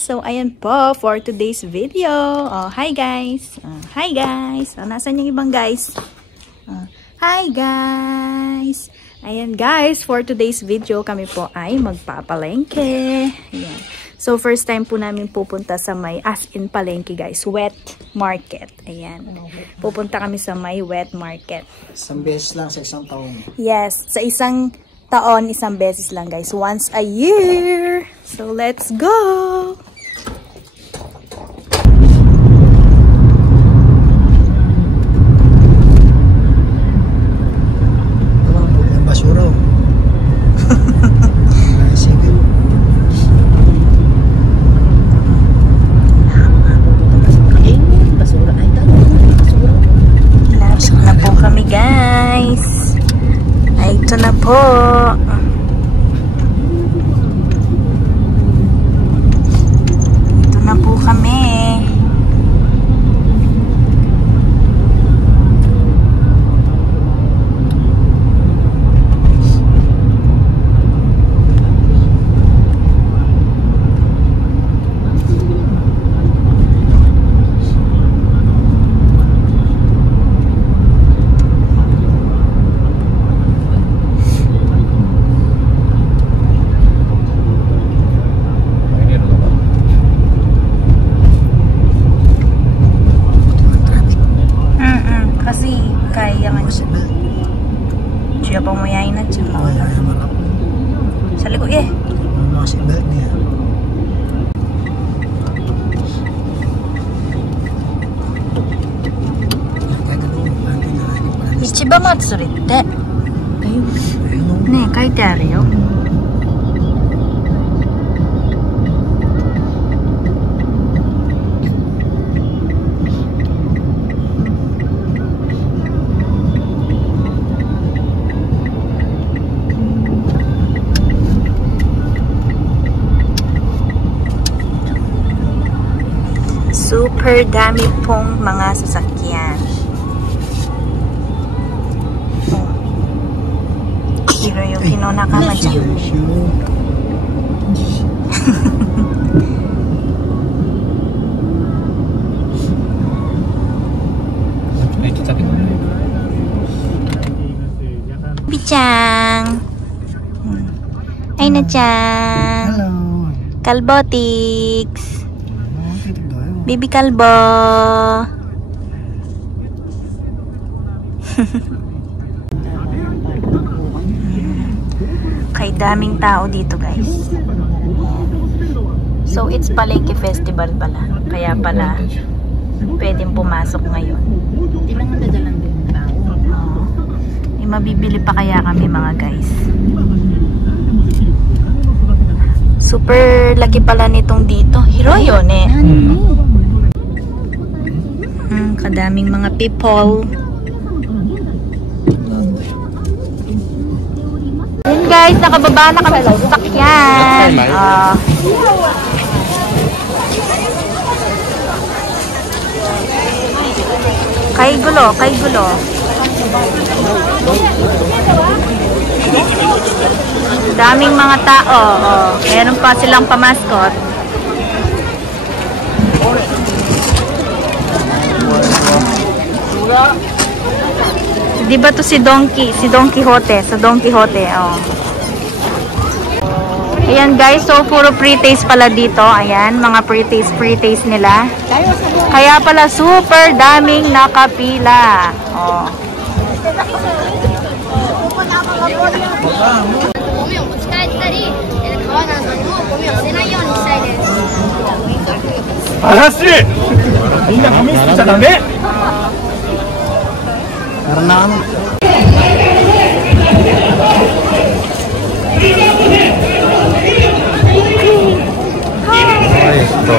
So, ayan po for today's video. Oh, hi guys. Hi guys. Nasaan yung ibang guys? Hi guys. Ayan guys, for today's video kami po ay magpapalengke. Ayan. So, first time po namin pupunta sa may as in palengke guys. Wet market. Ayan. Pupunta kami sa may wet market. Isang beses lang sa isang taon. Yes, sa isang taon, isang beses lang guys. Once a year. So, let's go! Ang basura. Sige. Basura. Ay, basura. Lapit na po kami guys. Ay, ito na po. Ito na po kami. Kasi kaya nga siya pa mayayin na siya. Sa likod eh. Mga seatbelt niya. Ichiba matsuri tte. Ne, 書いてあるよ。Super dami pong mga sasakyan. Hiro yung kinonakama dyan. Bichang! Ay na chan! Hello! Kalbotics! Baby kalbo. Kay daming tao dito guys. So it's Palengke Festival pala. Kaya pala pwedeng pumasok ngayon. Hindi lang nadadalang din tao. May mabibili pa kaya kami mga guys. Super laki pala nitong dito. Hiroyo ne. Kadaming mga people. Yun guys, nakababa na kami sa sasakyan. Kay gulo. Daming mga tao. Meron pa silang pamaskot. Di ba to si Don Quixote, sa Don Quixote, Ayan guys, so puro pre-taste pala dito. Ayan, mga pre-taste nila. Kaya pala super daming nakapila. Arashi! Minna kami sa dami! Karena ano? Ay, ito.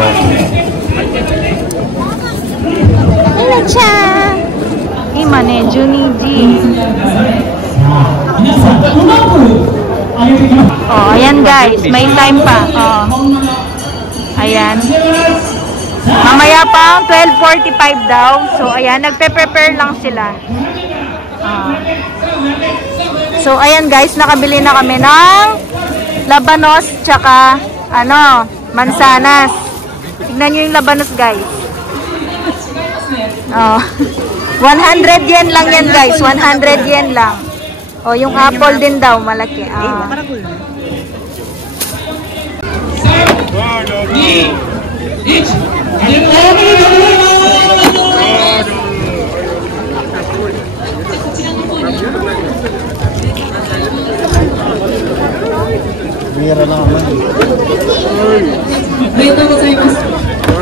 Hello, cha! Ima ne, Juniji. Ayan guys, may time pa. Ayan. Mamaya pa, 12:45 daw. So, ayan, nagpe-prepare lang sila. So, ayan guys, nakabili na kami ng labanos, tsaka, mansanas. Tignan nyo yung labanos, guys. Oh. 100 yen lang yan, guys. 100 yen lang. Oh, yung apple din daw, malaki. Ah. Bira na naman. ありがとうございます。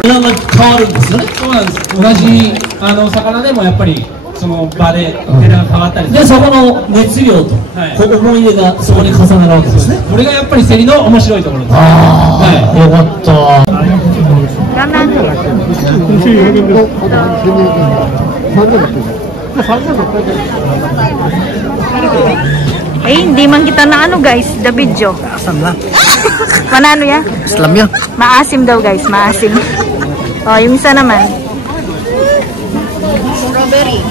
が変わるんですよね。そうなんです。同じ魚でもやっぱりその場で値段が変わったり。でそこの熱量と、思い入れがそこに重なるわけですね。これがやっぱり競りの面白いところです。ああ、よかった。Eh, hindi man kita na ano guys, the video. Asam lang. Manano yan? Islam yan. Maasim daw guys, maasim. Oh, yung isa naman. Strawberry.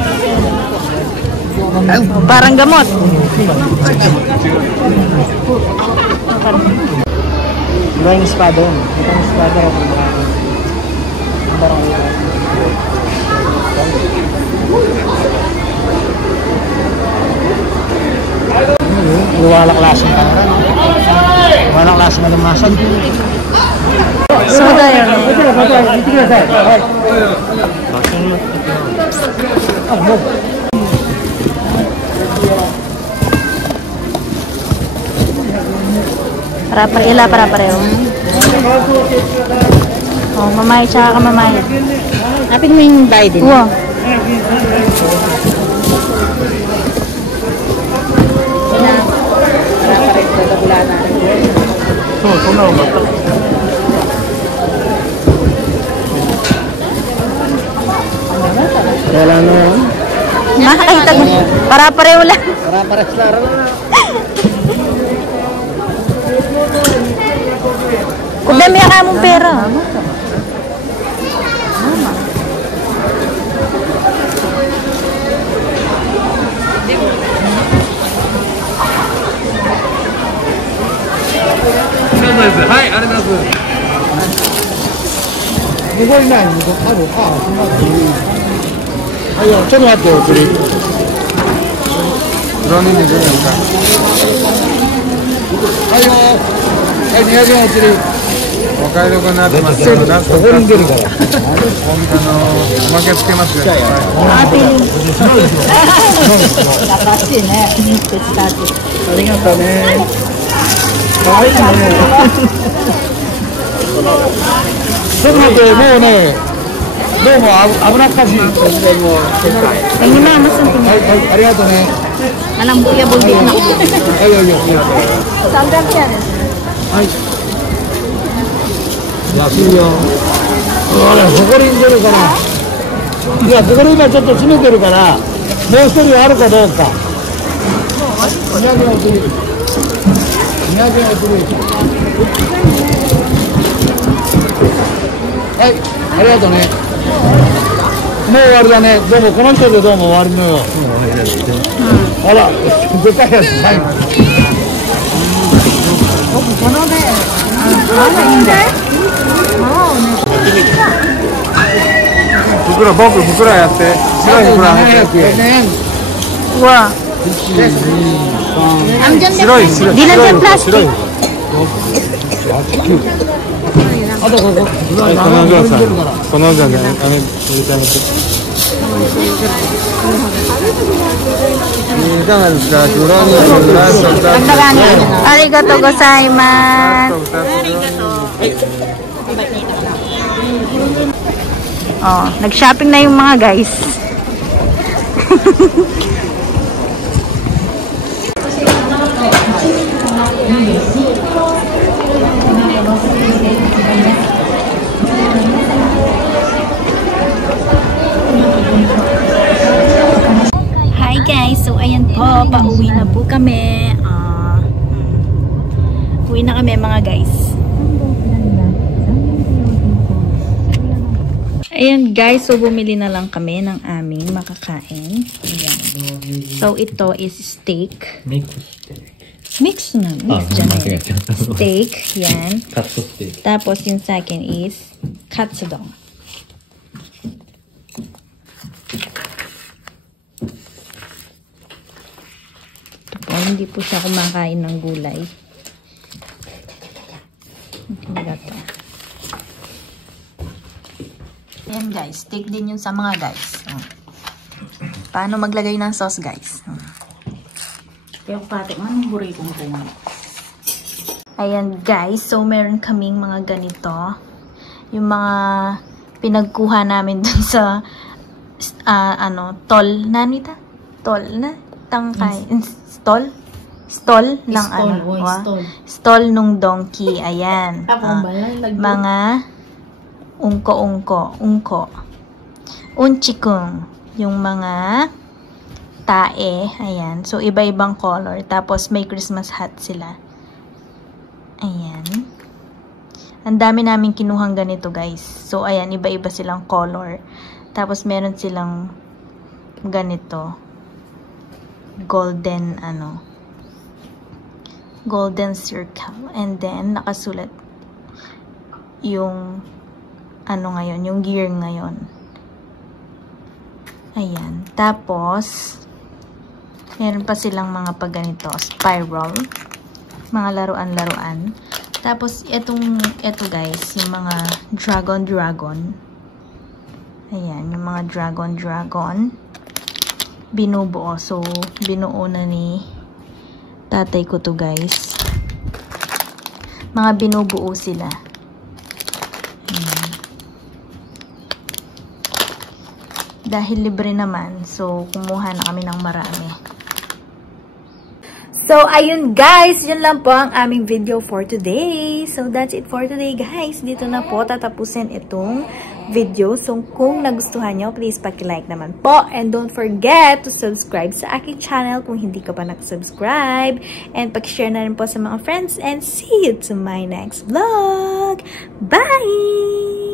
Oh, parang gamot. Iba yung espada yun. Ito yung espada rin. Iwala klaseng kamera. Iwala klaseng malumasan. Soda yun. Para-pareho. Oh, mamay tsaka ka mamay. Apin mo yung Biden. Wow. Kailan na yun? Makakita mo. Para-pareho lang. Para-pares lang. Kung dami ka mong pera. Ayo, 좀 왔대요, 둘이. 그러니 되니까. 아유, 안녕하세요, 둘이. お買い得になってますけど、なんとかここに出るから。おまけつけますよ。優しいね。手伝って。ありがとうね。可愛いね。ちょっと待って、もうね、どうも危なっかしい。Tingin mo, mas ang tingin. はい、ありがとうね。 Alam buya bulbi na. はい、Sandal yan. はい。安いよ。ほら、ほこり出るから。いや、ここで今ちょっと閉めてるから、もう一人あるかどうか。200円お釣り。200円お釣り。はい、ありがとうね。もう終わりだね。どうも、この人でどうも終わりのよ。あら、でかいやつ。はい。袋やって。白い袋入って。Wow. 白い。 Di lang dyan plastic. あとここ。このじゃね、あれ入れてあげて。いかがですか。グラニューグラス2つ。Arigatou gozaimasu. Oh, nag-shopping na yung mga guys. Hi guys, so ayan po, pauwi na po kami. Uwi na kami mga guys. Ayan guys, so bumili na lang kami ng aming makakain. Ayan. So ito is steak. Mix na. Mix dyan na yun. Steak, yan. Katsu steak. Tapos yung sa akin is katsudon. Ito po, hindi po siya kumakain ng gulay. Ito. Ayan guys, steak din yun sa mga guys. Paano maglagay ng sauce guys? Kaya pati man, buri kong bunga. Ayan guys, so meron kaming mga ganito. Yung mga pinagkuha namin dun sa tol na nita? Tol na? Tangkay. Stall? Stall ng stall nung donkey. Ayan. Mga ungko. Unchikung. Yung mga tae. Ayan. So, iba-ibang color. Tapos, may Christmas hat sila. Ayan. Ang dami namin kinuhang ganito, guys. So, ayan. Iba-iba silang color. Tapos, meron silang ganito. Golden, golden circle. And then, nakasulat yung ngayon, yung gear ngayon. Ayan. Tapos, meron pa silang mga pagganito, spiral, mga laruan-laruan. Tapos, ito guys, yung mga dragon. Ayan, yung mga dragon. Binubuo. So, binuo na ni tatay ko to guys. Mga binubuo sila. Dahil libre naman, so kumuha na kami ng marami. So, ayun guys, yun lang po ang aming video for today. So, that's it for today guys. Dito na po tatapusin itong video. So, kung nagustuhan nyo, please paki-like naman po. And don't forget to subscribe sa aking channel kung hindi ka pa nakasubscribe. And paki-share na rin po sa mga friends. And see you to my next vlog. Bye!